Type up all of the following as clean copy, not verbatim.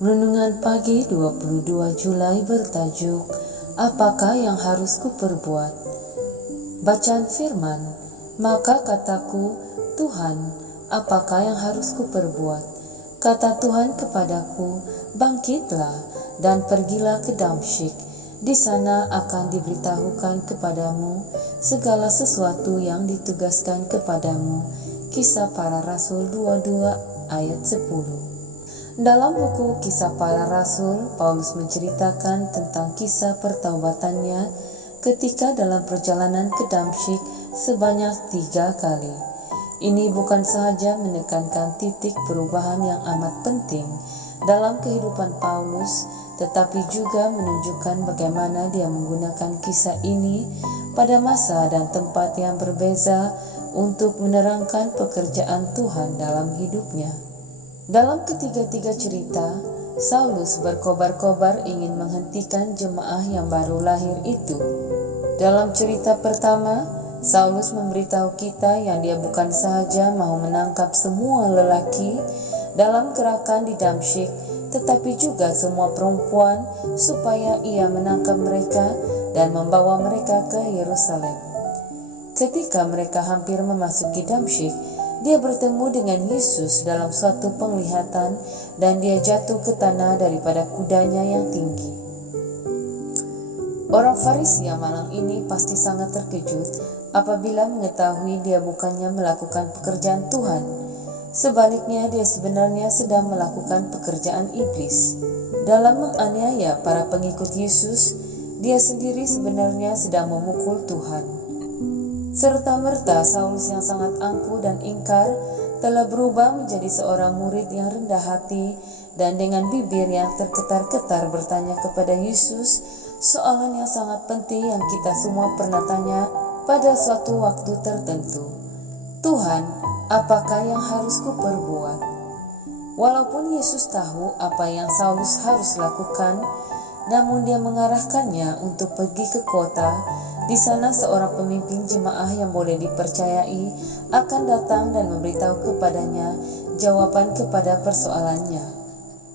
Renungan pagi 22 Julai bertajuk, Apakah yang harus kuperbuat? Bacaan firman, maka kataku, Tuhan, apakah yang harus kuperbuat? Kata Tuhan kepadaku, bangkitlah dan pergilah ke Damsyik. Di sana akan diberitahukan kepadamu segala sesuatu yang ditugaskan kepadamu. Kisah Para Rasul 22 ayat 10. Dalam buku Kisah Para Rasul, Paulus menceritakan tentang kisah pertaubatannya ketika dalam perjalanan ke Damsyik sebanyak 3 kali. Ini bukan sahaja menekankan titik perubahan yang amat penting dalam kehidupan Paulus, tetapi juga menunjukkan bagaimana dia menggunakan kisah ini pada masa dan tempat yang berbeza untuk menerangkan pekerjaan Tuhan dalam hidupnya. Dalam ketiga-tiga cerita, Saulus berkobar-kobar ingin menghentikan jemaah yang baru lahir itu. Dalam cerita pertama, Saulus memberitahu kita yang dia bukan sahaja mau menangkap semua lelaki dalam gerakan di Damsyik, tetapi juga semua perempuan supaya ia menangkap mereka dan membawa mereka ke Yerusalem. Ketika mereka hampir memasuki Damsyik, dia bertemu dengan Yesus dalam suatu penglihatan dan dia jatuh ke tanah daripada kudanya yang tinggi. Orang Farisi yang malang ini pasti sangat terkejut apabila mengetahui dia bukannya melakukan pekerjaan Tuhan. Sebaliknya, dia sebenarnya sedang melakukan pekerjaan iblis. Dalam menganiaya para pengikut Yesus, dia sendiri sebenarnya sedang memukul Tuhan. Serta-merta Saulus yang sangat angkuh dan ingkar telah berubah menjadi seorang murid yang rendah hati dan dengan bibir yang terketar-ketar bertanya kepada Yesus soalan yang sangat penting yang kita semua pernah tanya pada suatu waktu tertentu. Tuhan, apakah yang harus kuperbuat? Walaupun Yesus tahu apa yang Saulus harus lakukan, namun dia mengarahkannya untuk pergi ke kota. Di sana seorang pemimpin jemaah yang boleh dipercayai akan datang dan memberitahu kepadanya jawaban kepada persoalannya.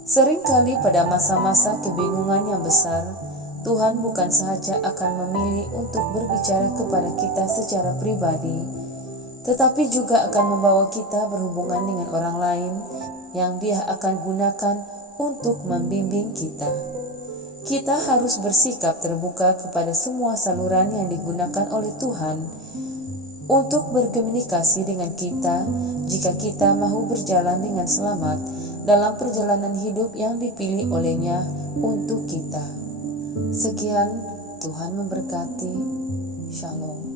Seringkali pada masa-masa kebingungan yang besar, Tuhan bukan sahaja akan memilih untuk berbicara kepada kita secara pribadi, tetapi juga akan membawa kita berhubungan dengan orang lain yang Dia akan gunakan untuk membimbing kita. Kita harus bersikap terbuka kepada semua saluran yang digunakan oleh Tuhan untuk berkomunikasi dengan kita jika kita mahu berjalan dengan selamat dalam perjalanan hidup yang dipilih olehnya untuk kita. Sekian, Tuhan memberkati. Shalom.